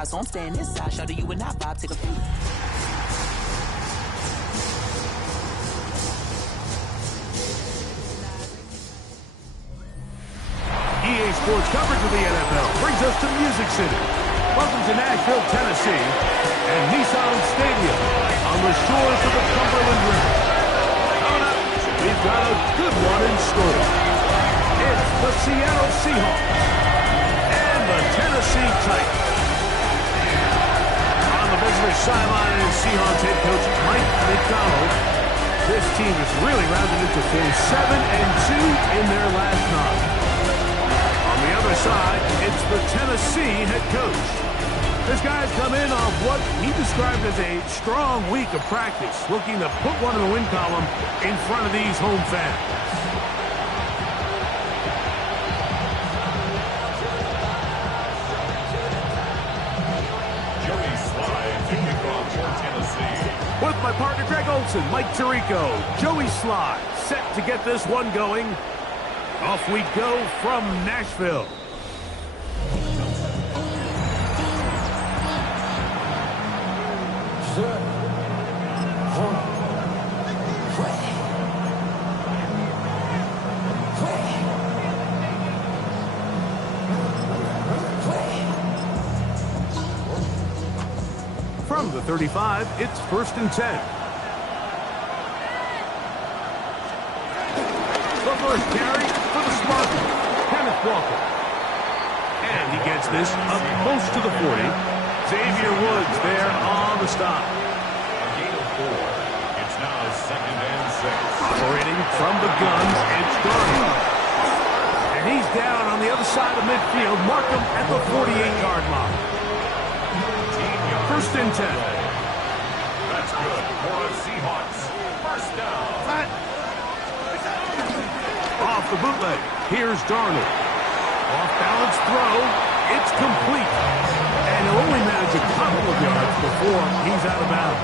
side, so I'm staying this side. Show you and I vibe, take a peek. EA Sports coverage of the NFL brings us to Music City. Welcome to Nashville, Tennessee, and Nissan Stadium on the shores of the Cumberland River. Coming up, we've got a good one in store. It's the Seattle Seahawks and the Tennessee Titans. On the visitor sideline is Seahawks head coach Mike Macdonald. This team is really rounded into form 7-2 in their last 9. On the other side, it's the Tennessee head coach. This guy's come in off what he described as a strong week of practice, looking to put one in the win column in front of these home fans. Joey Slye kicking off for Tennessee. With my partner Greg Olson, Mike Tirico, Joey Slye set to get this one going. Off we go from Nashville. From the 35, it's 1st and 10. The first carry for the Spartans, Kenneth Walker. And he gets this up close to the 40. Xavier Woods there on the stop. A gain of 4. It's now 2nd and 6. Operating from the guns, it's Darnold. And he's down on the other side of midfield. Mark him at the 48-yard line. 1st and 10. That's good for the Seahawks. 1st down. Off the bootleg, here's Darnold. Off-balance throw, it's complete. And he'll only manage a couple of yards before he's out of bounds.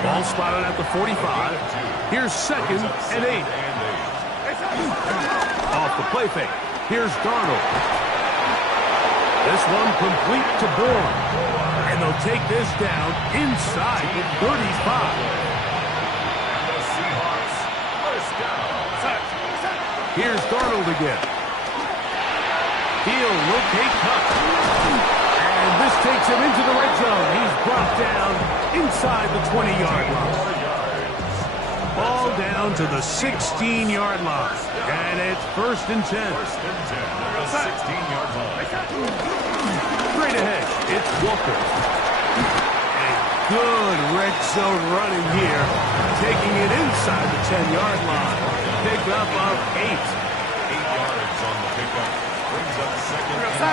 Ball spotted at the 45. Here's 2nd and 8. Off the play fake, here's Darnold. This one complete to Bourne. And they'll take this down inside the 35. The Seahawks. 1st down. Here's Darnold again. He'll locate Cup. And this takes him into the red zone. He's brought down inside the 20-yard line. Ball down to the 16-yard line. And it's 1st and 10. 1st and 10. The 16-yard line. Straight ahead, it's Walker. And good red zone running here. Taking it inside the 10-yard line. Pickup of 8. 8 yards on the pickup. Brings up 2nd and 2.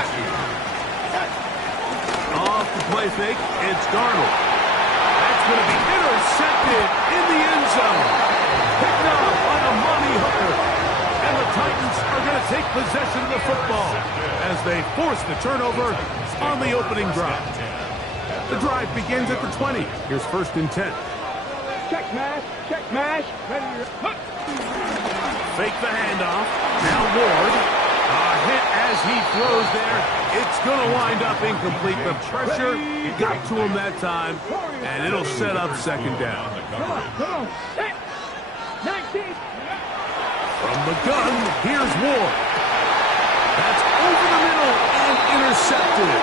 Off the play fake, it's Darnold. That's going to be intercepted in the end zone. Picked up by a money hooker. And the Titans are going to take possession of the football as they force the turnover on the opening drive. The drive begins at the 20. Here's 1st and 10. Check mash, ready to hook. Fake the handoff. Now Ward. A hit as he throws there. It's going to wind up incomplete. The pressure got to him that time, and it'll set up 2nd down. Come on. 19. From the gun, here's Ward. That's over the middle and intercepted.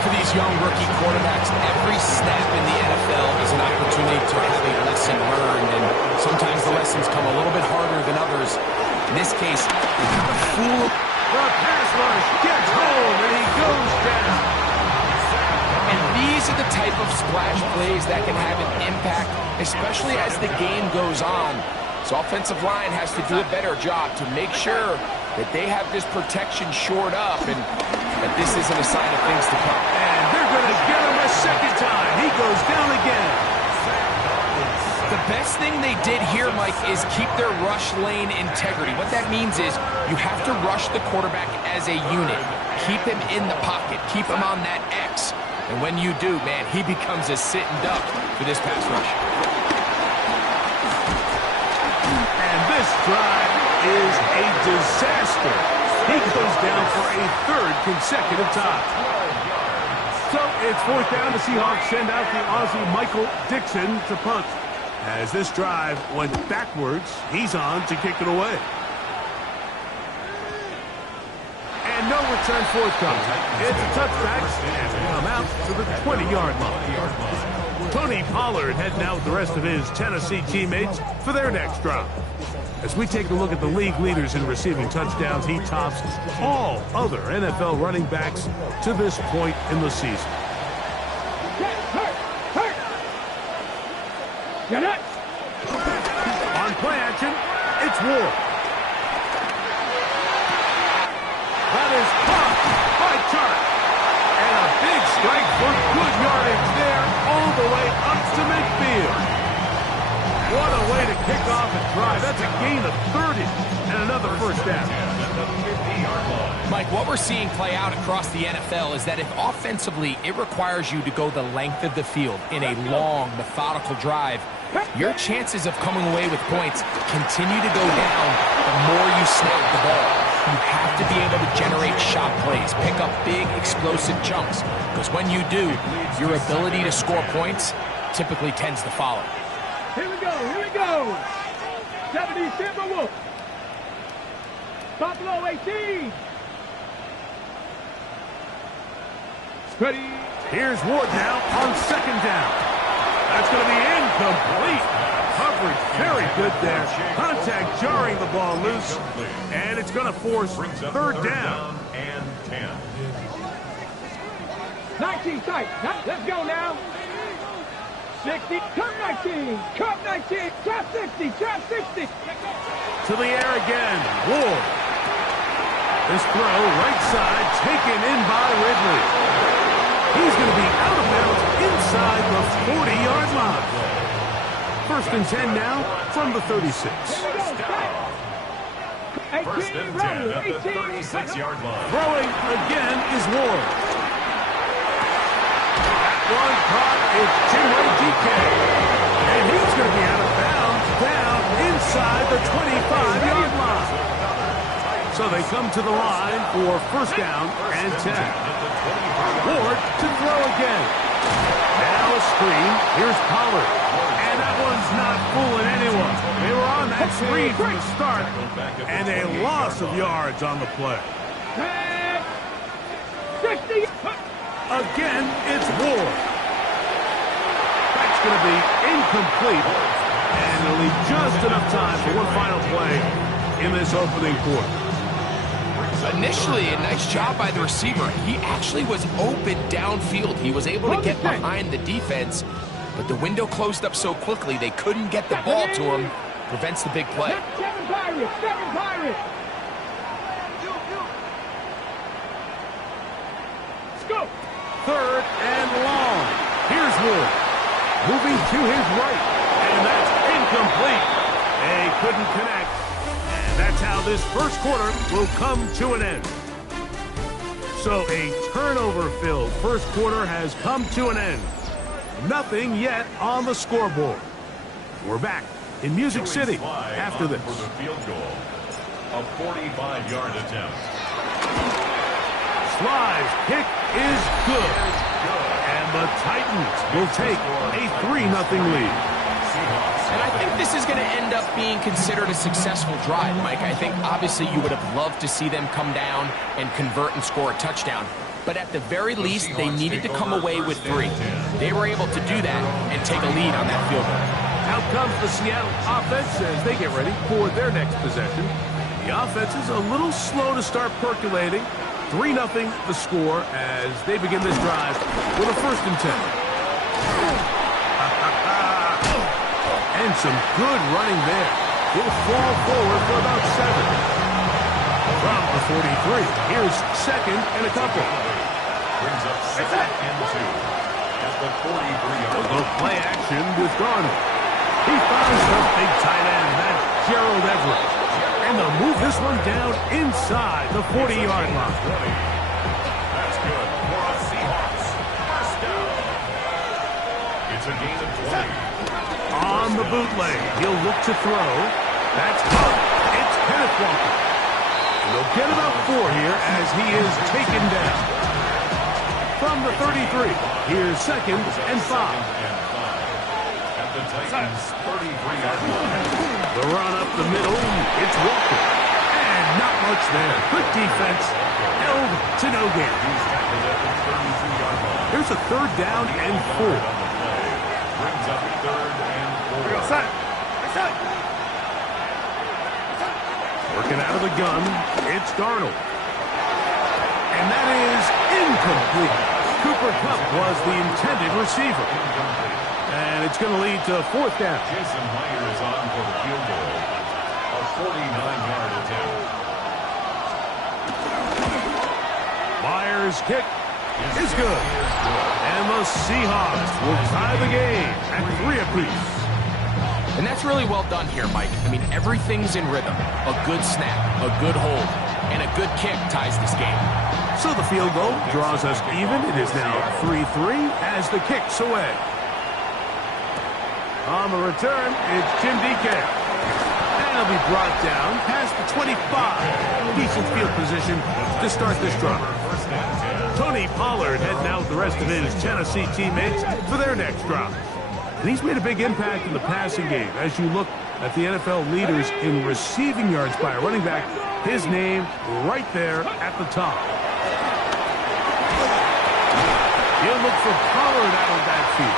For these young rookie quarterbacks, every snap in the NFL is an opportunity to have a lesson learned, and sometimes the lessons come a little bit harder than others. In this case, you gotta fool. The pass rush gets home, and he goes down. And these are the type of splash plays that can have an impact, especially as the game goes on. So offensive line has to do a better job to make sure that they have this protection shored up and that this isn't a sign of things to come. And they're going to get him a 2nd time. He goes down again. The best thing they did here, Mike, is keep their rush lane integrity. What that means is you have to rush the quarterback as a unit. Keep him in the pocket. Keep him on that X. And when you do, man, he becomes a sitting duck for this pass rush. And this drive is a disaster. He goes down for a 3rd consecutive time. It's fourth down. The Seahawks send out the Aussie Michael Dixon to punt. As this drive went backwards, he's on to kick it away. And no return forthcoming. It's a touchback, and we come out to the 20-yard line. Tony Pollard heading out with the rest of his Tennessee teammates for their next drive. As we take a look at the league leaders in receiving touchdowns, he tops all other NFL running backs to this point in the season. Get it! On play action, it's Ward. That is caught by Chark. And a big strike for good yardage there all the way up to midfield. What a way to kick off a drive. That's a gain of 30 and another first down. Mike, what we're seeing play out across the NFL is that if offensively it requires you to go the length of the field in a long, methodical drive, your chances of coming away with points continue to go down the more you snap the ball. You have to be able to generate shot plays, pick up big, explosive chunks, because when you do, your ability to score points typically tends to follow. Here we go, here we go. 70 Timberwolves. Buffalo 18. Ready. Here's Ward now on second down. That's going to be incomplete. Coverage very good there. Contact jarring the ball loose. And it's going to force third down. And 10. 19 tight. Let's go now. 60. Cut 19. Cut 19. Try 60. Try 60. To the air again. Ward. This throw right side taken in by Ridley. He's going to be out of bounds inside the 40-yard line. First and 10 now from the 36. First and 10 at the 36-yard line. Throwing again is Ward. That one caught is Chinwe Dike. And he's going to be out of bounds down inside the 25-yard line. So they come to the line for first down and 10. Ward to throw again. Now a screen. Here's Pollard. And that one's not fooling anyone. They were on that screen from the start. And a loss of yards on the play. 60. Again, it's Ward. That's going to be incomplete. And it'll leave just enough time for one final play in this opening quarter. Initially, a nice job by the receiver. He actually was open downfield. He was able to get behind the defense, but the window closed up so quickly they couldn't get the ball to him. Prevents the big play. 7 Pirates. 7 Pirates. Let's go. Third and long. Here's Ward. Moving to his right. And that's incomplete. They couldn't connect. And that's how this first quarter will come to an end. So a turnover-filled first quarter has come to an end. Nothing yet on the scoreboard. We're back in Music City after this. For the field goal, a 45-yard attempt. Sly's kick is good. And the Titans will take a 3-0 lead. And I think this is going to end up being considered a successful drive, Mike. I think obviously you would have loved to see them come down and convert and score a touchdown. But at the very least, they needed to come away with 3. They were able to do that and take a lead on that field goal. Out comes the Seattle offense as they get ready for their next possession. The offense is a little slow to start percolating. 3-0 the score as they begin this drive with a first and 10. And some good running there. He'll fall forward for about 7. From the 43, here's second and a couple. Brings up second and 2 at the 43-yard A line. little play action with Garner. He finds the big tight end, that's Gerald Everett. And they'll move this one down inside the 40-yard line. That's good for a Seahawks. First down. It's a gain of 20. On the bootleg, he'll look to throw. That's caught. It's Kenneth Walker. He'll get about 4 here as he is taken down. from the 33. Here's 2nd and 5. At the Titans' 33-yard line. The run up the middle. It's Walker. And not much there. Good defense. Held to no gain. He's tackled at the 32-yard line. Here's a 3rd down and 4. Brings up 3rd and 4. Working out of the gun, it's Darnold. And that is incomplete. Cooper Kupp was the intended receiver. And it's going to lead to 4th down. Jason Myers on for the field goal. A 49-yard attempt. Myers' kick is good. And the Seahawks will tie the game at 3 apiece. And that's really well done here, Mike. I mean, everything's in rhythm. A good snap, a good hold, and a good kick ties this game. So the field goal draws us even. It is now 3-3 as the kick's away. On the return, it's Jim DK. And he'll be brought down past the 25. Decent field position to start this drive. Tony Pollard heading out with the rest of his Tennessee teammates for their next drive. And he's made a big impact in the passing game. As you look at the NFL leaders in receiving yards by a running back, his name right there at the top. He'll look for Pollard out of that field.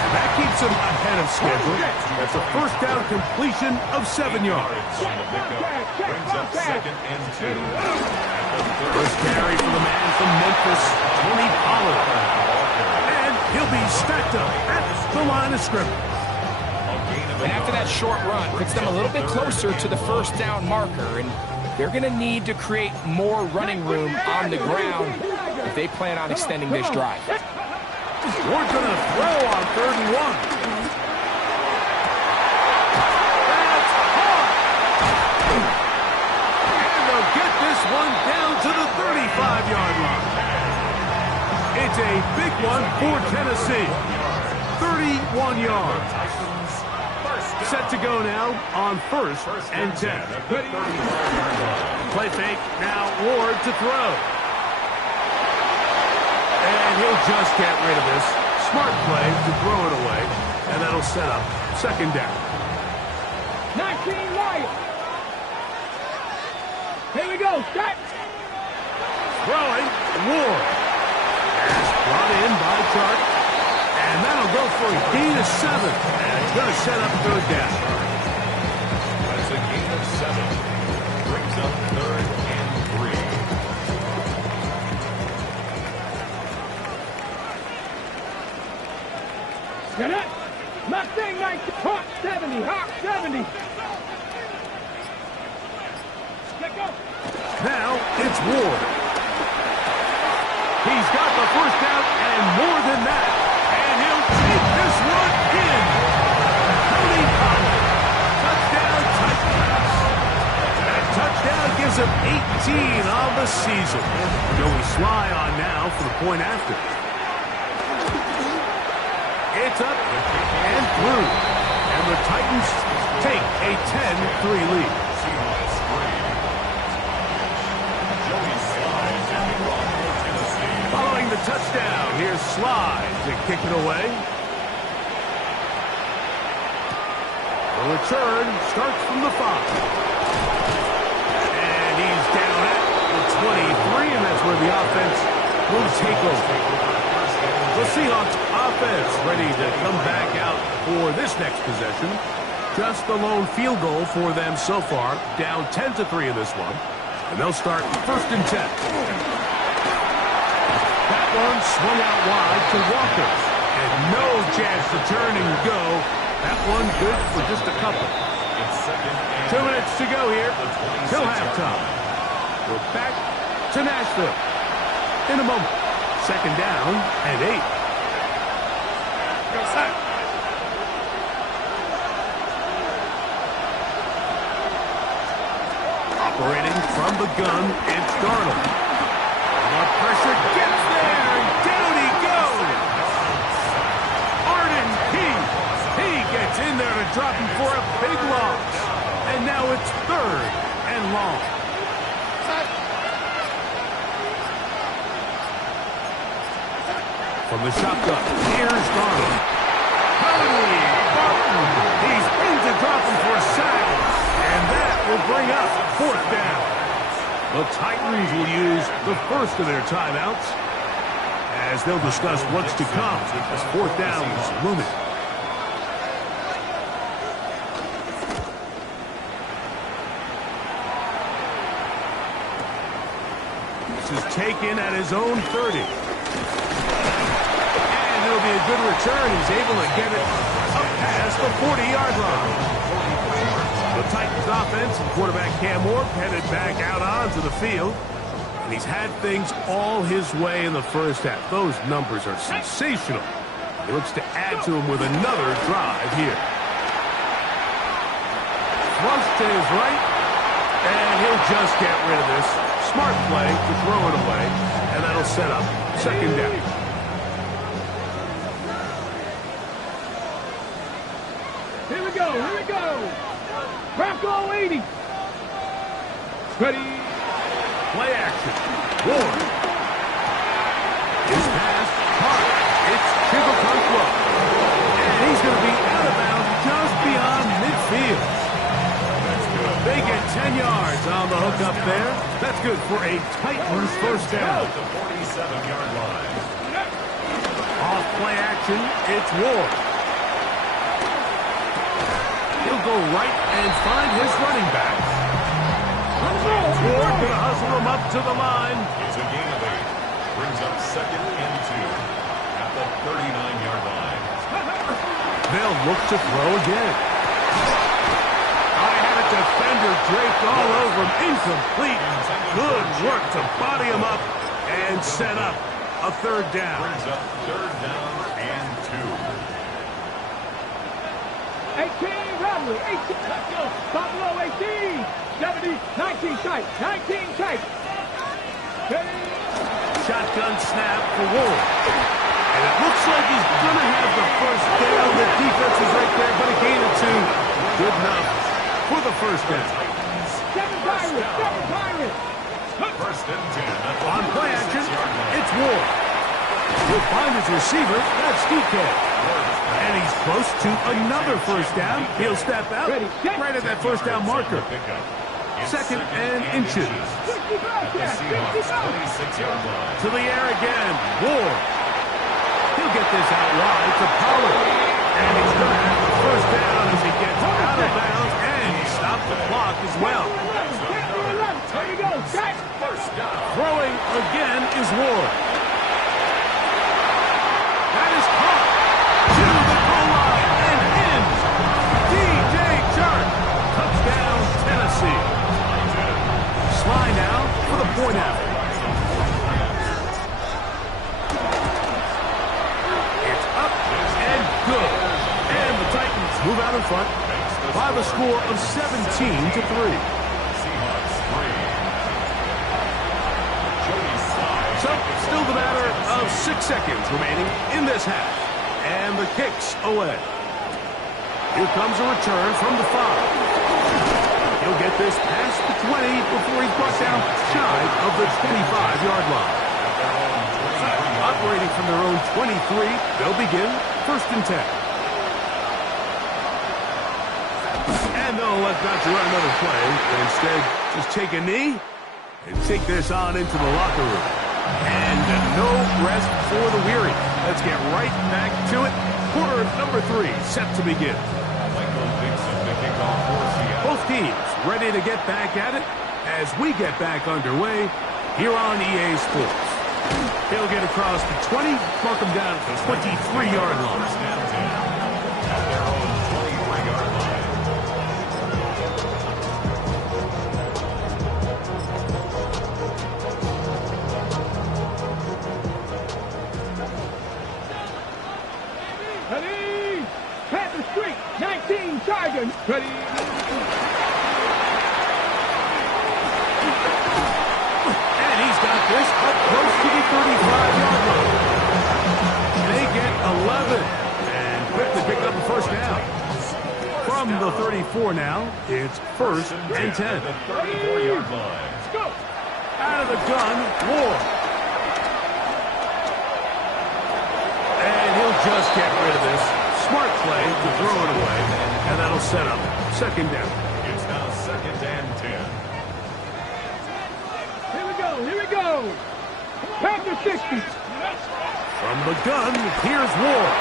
And that keeps him ahead of schedule. That's a 1st down completion of 7 yards. Brings up 2nd and 2. First carry for the man from Memphis, Tony Pollard. And he'll be stacked up at the line of scrimmage. And after that short run, puts them a little bit closer to the 1st down marker. And they're going to need to create more running room on the ground if they plan on extending this drive. We're going to throw on 3rd and 1. That's hard. And they'll get this one down to the 35-yard line. It's a big one for Tennessee. 31 yards. Set to go now on 1st and 10. Play fake. Now Ward to throw. And he'll just get rid of this. Smart play to throw it away. And that'll set up 2nd down. 19 right. Here we go. Start. Throwing. Ward. Pass brought in by Chark. And that'll go for a gain of 7. And it's going to set up 3rd down. That's a gain of 7. Brings up 3rd and 3. Get it. Mustang 19. Hawk 70. Hawk 70. Let go. Now it's Ward. He's got the 1st down and more than that. And he'll take this one in. Tony Pollard. Touchdown Titans. That touchdown gives him 18 on the season. Joey Sly on now for the point after. It's up and through. And the Titans take a 10-3 lead. Following the touchdown, here's Sly to kick it away. The return starts from the 5. And he's down at the 23, and that's where the offense will take over. The Seahawks offense ready to come back out for this next possession. Just the lone field goal for them so far, down 10-3 in this one. And they'll start 1st and 10. That one swung out wide to Walker. And no chance to turn and go. That one good for just a couple. 2 minutes to go here till halftime. We're back to Nashville in a moment. 2nd down and 8. Operating from the gun, it's Darnold. The pressure gets there, and down he goes. Arden Key. He gets in there to drop him for a big loss. And now it's 3rd and long. From the shotgun, here's Darnold. Cody Barton, he's into dropping for a sack, and that will bring up 4th down. The Titans will use the first of their timeouts as they'll discuss what's to come as 4th down is looming. This is taken at his own 30. And it'll be a good return. He's able to get it up past the 40-yard line. The Titans offense and quarterback Cam Ward headed back out onto the field. And he's had things all his way in the first half. Those numbers are sensational. He looks to add to them with another drive here. Thrust to his right, and he'll just get rid of this. Smart play to throw it away, and that'll set up 2nd down. Here we go, here we go. Bronco 80. Ready. Play action. Ward. His pass. Hard. It's Chivalcon. And he's going to be out of bounds just beyond midfield. They get 10 yards on the hook up there. That's good for a Titans 1st down. The 47-yard line. Off play action. It's Ward. He'll go right and find his running back. Ward going to hustle him up to the line. It's a gain of 8. Brings up 2nd and 2 at the 39-yard line. They'll look to throw again. I had a defender draped all over him. Incomplete. Good work to body him up and set up a 3rd down. Brings up 3rd down and 2. 18, Rodley, 18, let's go. Buffalo 18, 70, 19 tight, 19 tight. Shotgun snap for Ward. And it looks like he's going to have the 1st down. The defense is right there, but a gain of 2. Good enough for the 1st down. 7 Pirates. 1st and 10. On play action, it's Ward. He'll find his receiver. That's DK. And he's close to another 1st down. He'll step out right at that 1st down marker. 2nd and inches. 26-yard line. To the air again. Ward. He'll get this out wide to Pollard. And he's going to have the 1st down as he gets out of bounds. And he stopped the clock as well. There you go, Jack. 1st down. Throwing again is Ward. That is caught to the goal line and in. DJ Chark. Touchdown, Tennessee. Sly now for the point out. It's up and good. And the Titans move out in front by the score of 17-3. So, still the matter of 6 seconds remaining in this half. And the kick's away. Here comes a return from the 5. He'll get this past the 20 before he's brought down shy of the 25-yard line. Operating from their own 23, they'll begin 1st and 10. And they'll let not to run another play. Instead, just take a knee and take this on into the locker room. And no rest for the weary. Let's get right back to it. Quarter number 3 set to begin. Both teams ready to get back at it as we get back underway here on EA Sports. He'll get across the 20, mark him down at the 23-yard line. Ready. Panther Street, 19 Chargers. Ready. And he's got this up close to the 35-yard line. They get 11 and quickly pick up the 1st down. From the 34 now, it's 1st and 10. The 34-yard line. Let's go. Out of the gun, Ward. just get rid of this. Smart play to throw it away, and that'll set up second down. It's now 2nd and 10. Here we go. Panther 60. From the gun, here's Ward.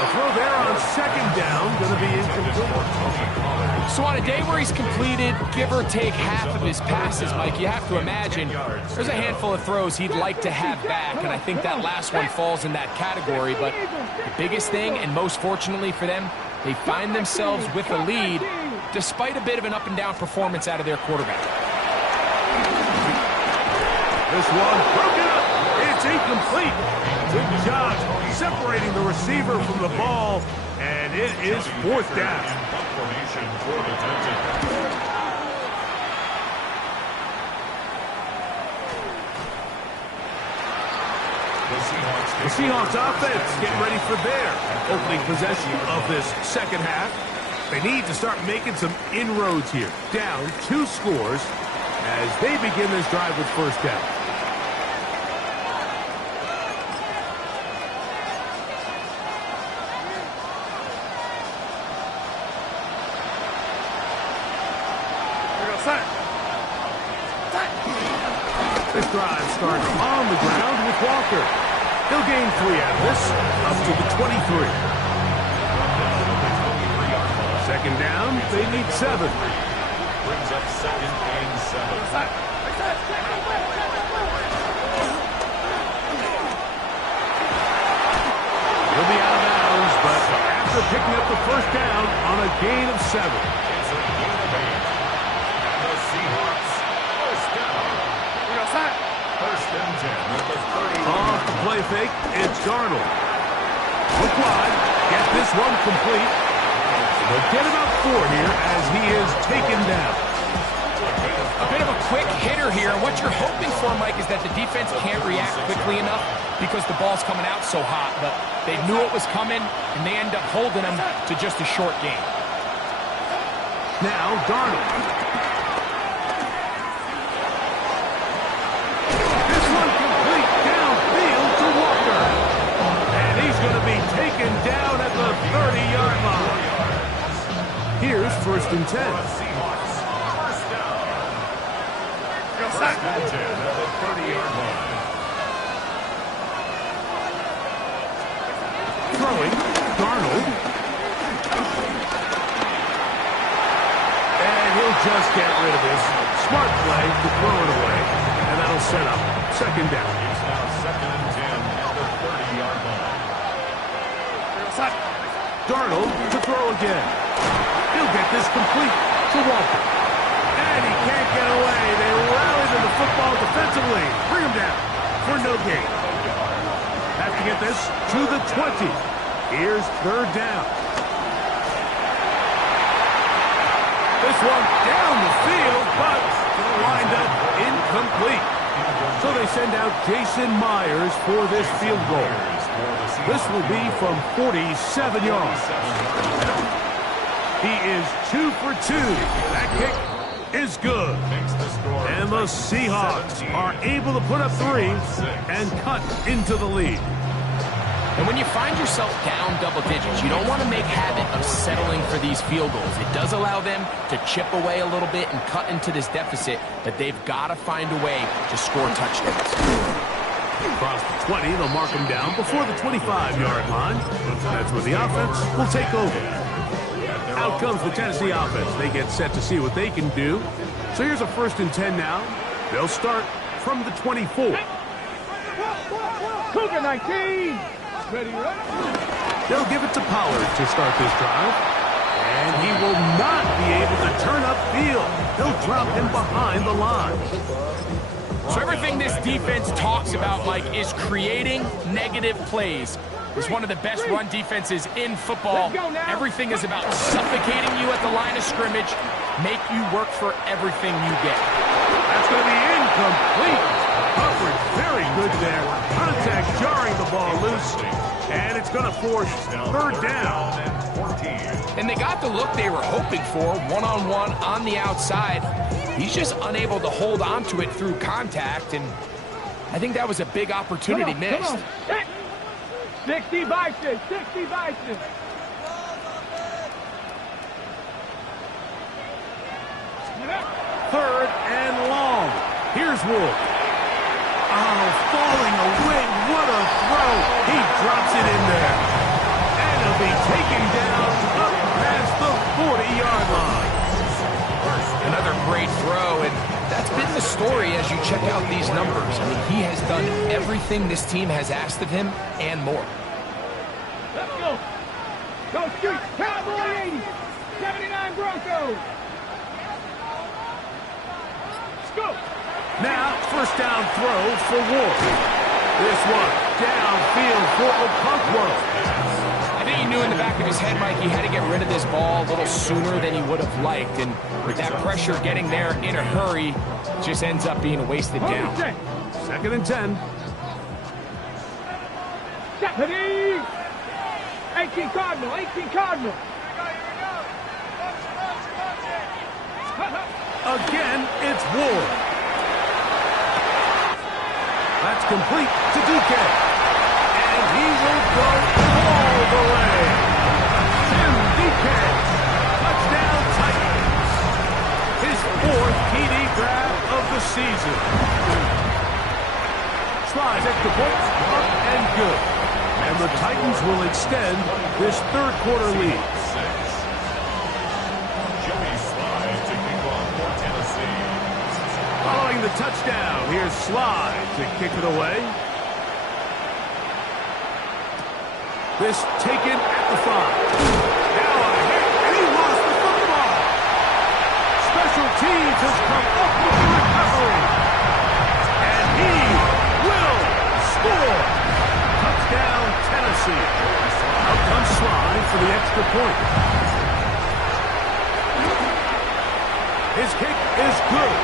A throw there on second down, going to be incomplete. So on a day where he's completed, give or take half of his passes, Mike, you have to imagine there's a handful of throws he'd like to have back, and I think that last one falls in that category. But the biggest thing, and most fortunately for them, they find themselves with a lead despite a bit of an up-and-down performance out of their quarterback. This one broken up. It's incomplete. Good job separating the receiver from the ball, and it is 4th down. Formation for the Titans. The Seahawks offense getting ready for their opening possession of this second half. They need to start making some inroads here. Down 2 scores as they begin this drive with first down. This drive starts on the ground with Walker. He'll gain 3 out of this, up to the 23. Second down, they need 7. Brings up 2nd and 7. He'll be out of bounds, but after picking up the first down on a gain of 7. It's a gain of 8. And the Seahawks, first down. First and 10 at the 30. Off the play fake, it's Darnold. Look wide, get this one complete. They'll get about 4 here as he is taken down. A bit of a quick hitter here. What you're hoping for, Mike, is that the defense can't react quickly enough because the ball's coming out so hot. But they knew it was coming, and they end up holding him to just a short game. Now, Darnold. This one complete downfield to Walker. And he's going to be taken down at the 30-yard line. Here's first and 10. Seahawks, first down. First and 10 at the 30-yard line. Throwing, Darnold. And he'll just get rid of this. Smart play to throw it away. And that'll set up second down. It's now 2nd and 10 at the 30-yard line. Darnold to throw again. He'll get this complete to Walker. And he can't get away. They rally to the football defensively. Bring him down for no gain. Have to get this to the 20. Here's third down. This one down the field, but still lined up incomplete. So they send out Jason Myers for this field goal. This will be from 47 yards. He is 2 for 2. That kick is good. And the Seahawks are able to put up 3 and cut into the lead. And when you find yourself down double digits, you don't want to make habit of settling for these field goals. It does allow them to chip away a little bit and cut into this deficit, but they've got to find a way to score touchdowns. Across the 20, they'll mark him down before the 25-yard line. That's where the offense will take over. Out comes the Tennessee offense. They get set to see what they can do. So here's a first and 10 now. They'll start from the 24. Cougar 19. Ready, ready. They'll give it to Pollard to start this drive. And he will not be able to turn upfield. They'll drop him behind the line. So everything this defense talks about, Mike, is creating negative plays. It's one of the best run defenses in football. Everything is about suffocating you at the line of scrimmage, make you work for everything you get. That's going to be incomplete. Coverage very good there. Contact jarring the ball loose. And it's going to force third down. And they got the look they were hoping for, one-on-one on the outside. He's just unable to hold on to it through contact, and I think that was a big opportunity missed. 60 Bison, 60 Bison. Third and long. Here's Wolf. Oh, falling away. What a throw. He drops it in there. And he'll be taken down up past the 40-yard line. Another great throw, and that's been the story as you check out these numbers. I mean, he has done everything this team has asked of him and more. Let's go. Go shoot. Cowboy 80. 79 Broncos. Let's go. Now, first down throw for Wolf. This one downfield for Okonkwo. I think he knew in the back of his head, Mike, he had to get rid of this ball a little sooner than he would have liked. And with that pressure getting there in a hurry, just ends up being a wasted down. Second and 10. Deputy. 18 Cardinal, 18 Cardinal. Again, it's Ward. That's complete to DK. And he will go all the way. Tim DK. Touchdown Titans. His fourth TD grab of the season. Slides extra points up and good. And the Titans will extend this third quarter lead. Joey Slye to kick off for Tennessee. Following the touchdown, here's Slye to kick it away. This taken at the 5. Now on a hit, and he lost the football. Special teams has come up with the recovery. And he will score. Touchdown, Tennessee. Out comes Slye for the extra point. His kick is good.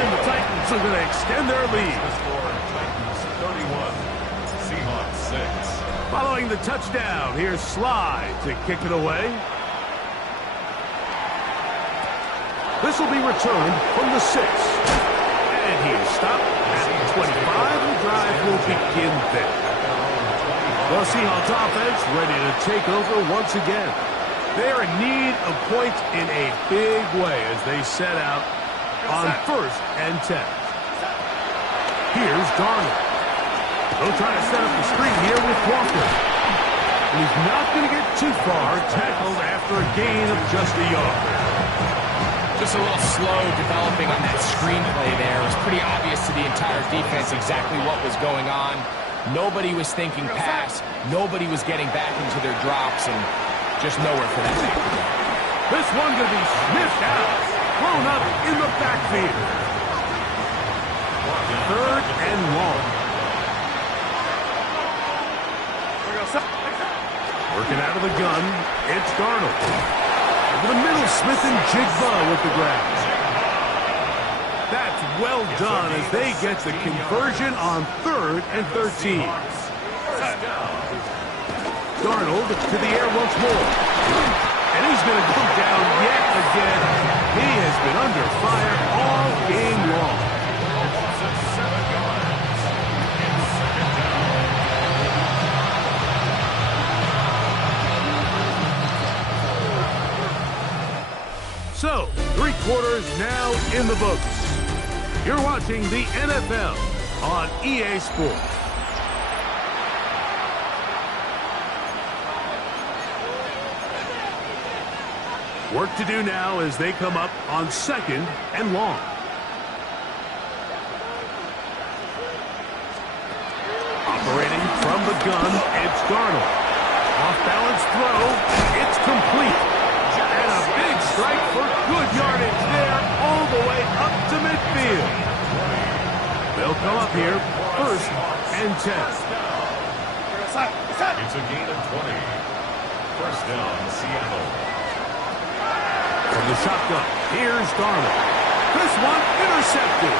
And the Titans are going to extend their lead. The score, Titans 31, Seahawks 6. Following the touchdown, here's Slye to kick it away. This will be returned from the 6. And he is stopped at the 25. The drive will begin there. The Seahawks offense ready to take over once again. They are in need of points in a big way as they set out on first and 10. Here's Darnold. They'll try to set up the screen here with Walker. And he's not going to get too far, tackled after a gain of just a yard. Just a little slow developing on that screenplay there. It was pretty obvious to the entire defense exactly what was going on. Nobody was thinking pass. Nobody was getting back into their drops, and just nowhere for that back. This one going to be sniffed out, thrown up in the backfield. Third and long. Working out of the gun, it's Darnold. Over the middle, Smith and Jigba with the grab. That's well done as they get the conversion on 3rd and 13. Darnold to the air once more. And he's going to go down yet again. He has been under fire all game long. So, 3 quarters now in the books. You're watching the NFL on EA Sports. Work to do now as they come up on 2nd and long. Operating from the gun, it's Darnold. Off-balance throw, it's complete. And a big strike for good yardage there all the way up to midfield. They'll come up here 1st and 10. It's a gain of 20. First down, Seattle. From the shotgun, here's Darnold. This one intercepted.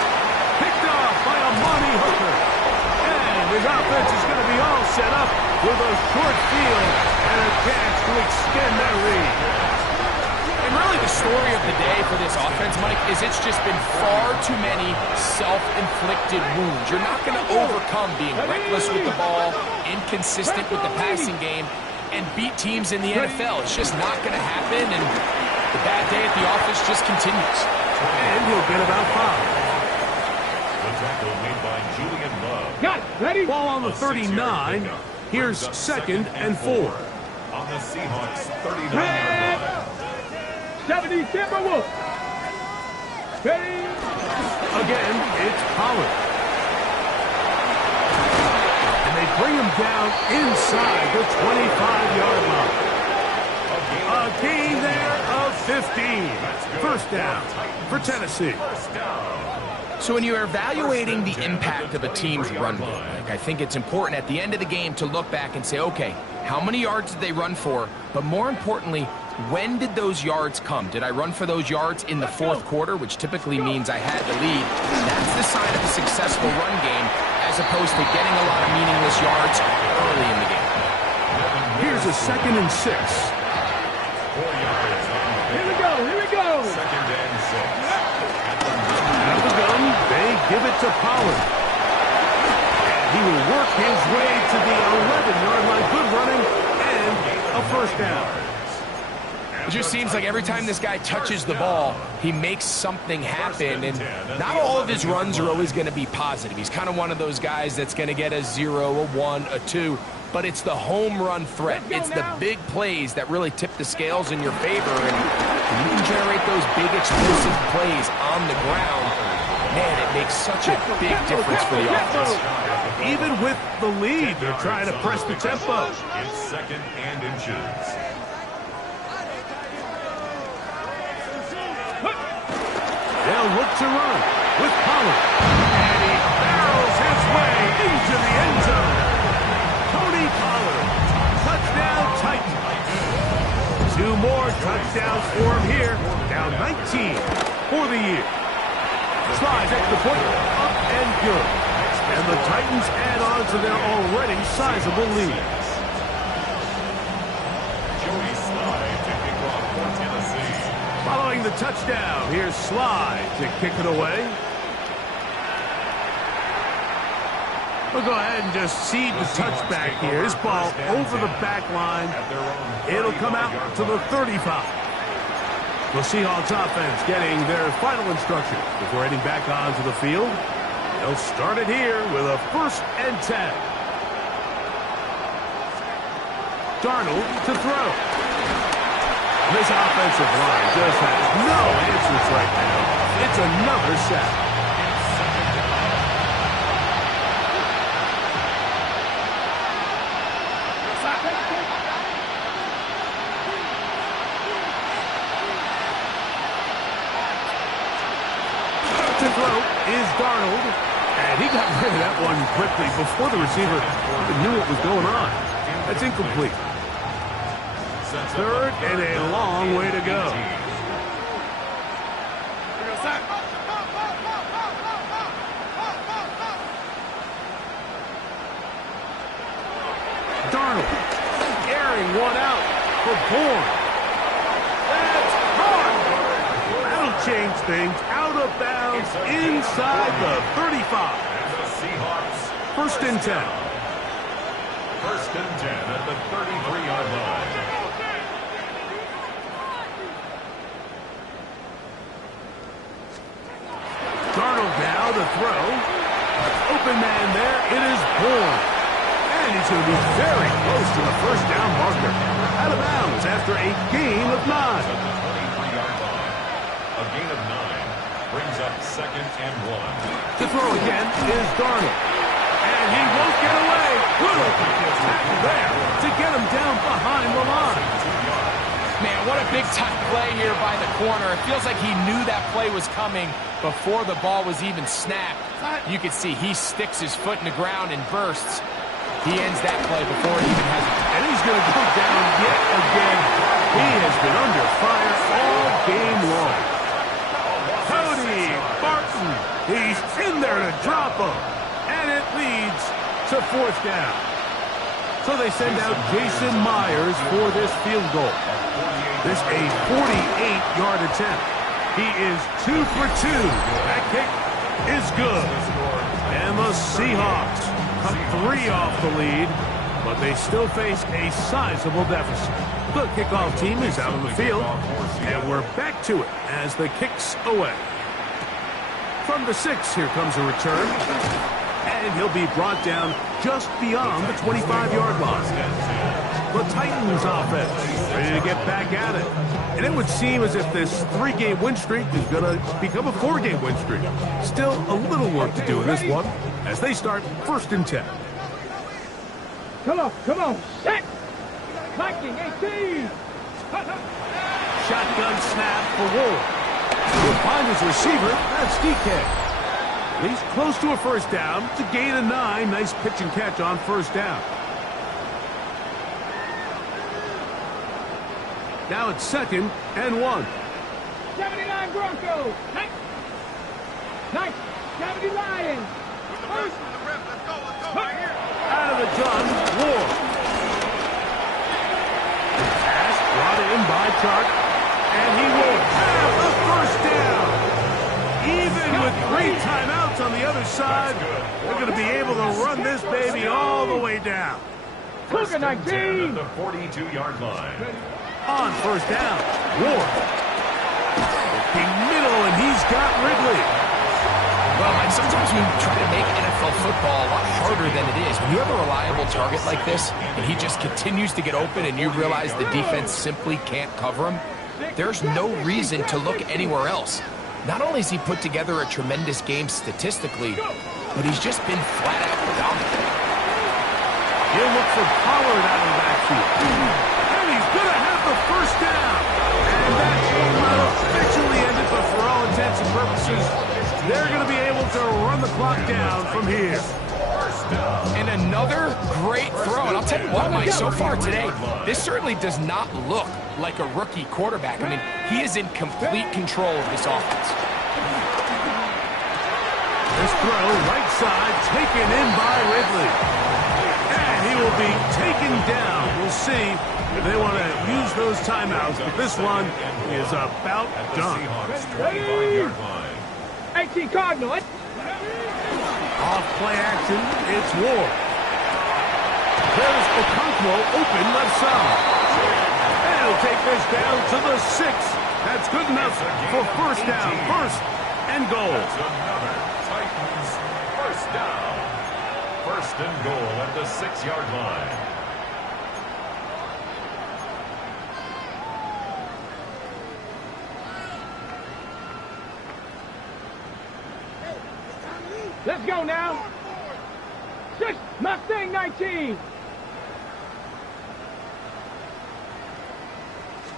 Picked off by Amani Hooker. And his offense is going to be all set up with a short field and a chance to extend their lead. And really the story of the day for this offense, Mike, is it's just been far too many self-inflicted wounds. You're not going to overcome being reckless with the ball, inconsistent with the passing game, and beat teams in the NFL. It's just not going to happen, and the bad day at the office just continues. And he'll get about 5. The tackle made by Julian Love. Got it. Ready? Ball on the 39. Here's 2nd and 4. On the Seahawks 39-yard Red. line. 70 Timberwolves. Ready? Again, it's Pollard. And they bring him down inside the 25-yard line. A gain there of 15. First down for Tennessee. So when you're evaluating the impact of a team's run game, I think it's important at the end of the game to look back and say, okay, how many yards did they run for? But more importantly, when did those yards come? Did I run for those yards in the fourth quarter, which typically means I had the lead? That's the sign of a successful run game, as opposed to getting a lot of meaningless yards early in the game. Here's a 2nd and 6. 4 yards on the Here we go. Here we go. 2nd and 6. Out of the gun, they give it to Pollard. And he will work his way to the 11-yard line. Good running and a first down. It just seems like every time this guy touches the ball, he makes something happen, and not all of his runs are always going to be positive. He's kind of one of those guys that's going to get a 0, a 1, a 2, but it's the home run threat. It's the big plays that really tip the scales in your favor, and when you can generate those big explosive plays on the ground, man, it makes such a big difference for the offense. Even with the lead, they're trying to press the tempo. It's 2nd and inches. They'll look to run with Pollard. And he barrels his way into the end zone. Tony Pollard. Touchdown Titans. 2 more touchdowns for him here. Now 19 for the year. Slides at the point. Up and good. And the Titans add on to their already sizable lead. Joey Slye to kick off for Tennessee. Following the touchdown, here's Slye to kick it away. We'll go ahead and just seed the touchback here. This ball over the back line. It'll come out to the 35. The Seahawks offense getting their final instructions before heading back onto the field. They'll start it here with a 1st and 10. Darnold to throw. This offensive line just has no answers right now. It's another sack. To throw is Darnold, and he got rid of that one quickly before the receiver even knew what was going on. That's incomplete. 3rd and a long way to go. Darnold airing one out for Bourne. That's hard. That'll change things. Out of bounds inside the 35. The Seahawks. 1st and 10. 1st and 10 at the 33-yard line. Darnold now to throw. Open man there. It is Bourne. And he's going to be very close to the 1st down marker. Out of bounds after a gain of 9. At the 23-yard line. A gain of 9 brings up 2nd and 1. To throw again is Darnold. And he won't get away. Good tackle there to get him down behind the line. Man, what a big-time play here by the corner. It feels like he knew that play was coming before the ball was even snapped. You can see he sticks his foot in the ground and bursts. He ends that play before it even has. And he's going to go down yet again. He has been under fire all game long. Cody Barton. He's in there to drop him. And it leads to 4th down. So they send out Jason Myers for this field goal. This a 48-yard attempt. He is 2 for 2. That kick is good. And the Seahawks cut 3 off the lead, but they still face a sizable deficit. The kickoff team is out on the field, and we're back to it as the kick's away. From the 6, here comes a return, and he'll be brought down just beyond the 25-yard line. The Titans offense ready to get back at it. And it would seem as if this 3-game win streak is going to become a 4-game win streak. Still a little work to do in this one as they start 1st and 10. Come on, set! Viking 18! Shotgun snap for Ward. He'll find his receiver. That's DK. He's close to a first down. It's a gain of 9. Nice pitch and catch on first down. Now it's 2nd and 1. 79 Broncos! Nice! 70 Lions! First! Out of the gun, Ward. Pass brought in by Chark, and he will have the first down. Even with 3 timeouts on the other side, they're going to be able to run this baby all the way down. First and 10 at the 42-yard line. On first down, Ward. Looking middle, and he's got Ridley. Well, Mike, sometimes we try to make NFL football a lot harder than it is. When you have a reliable target like this, and he just continues to get open, and you realize the defense simply can't cover him, there's no reason to look anywhere else. Not only has he put together a tremendous game statistically, but he's just been flat out dominant. He'll look for Pollard out of the backfield. And he's going to have the first down. And that game not officially ended, but for all intents and purposes, they're going to be able to run the clock down from here. And another great throw. And I'll tell you what, Mike, so far today, this certainly does not look like a rookie quarterback. I mean, he is in complete control of this offense. This throw, right side, taken in by Ridley. And he will be taken down. We'll see if they want to use those timeouts, but this one is about done. 18 Cardinal. Off play action, it's Ward. There's Okonkwo open left side. And he'll take this down to the 6. That's good enough for first down, 1st and goal. Titans first down. 1st and goal at the 6-yard line. Let's go now. 6, Mustang 19.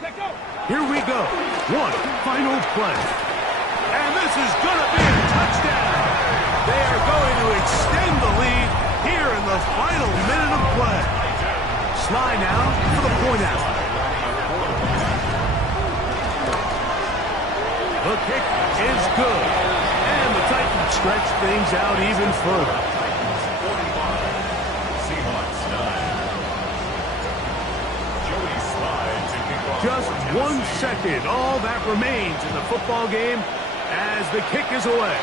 Let's go. Here we go. One final play. And this is going to be a touchdown. They are going to extend the lead here in the final minute of play. Sly now for the point out. The kick is good. And the Titans stretch things out even further. Titans 45. Seahawks 9. Joey Sly to kick off. Just 1 second, all that remains in the football game as the kick is away.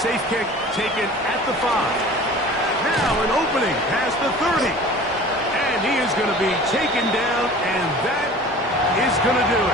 Safe kick taken at the 5. Now an opening past the 30. And he is going to be taken down, and that is going to do it.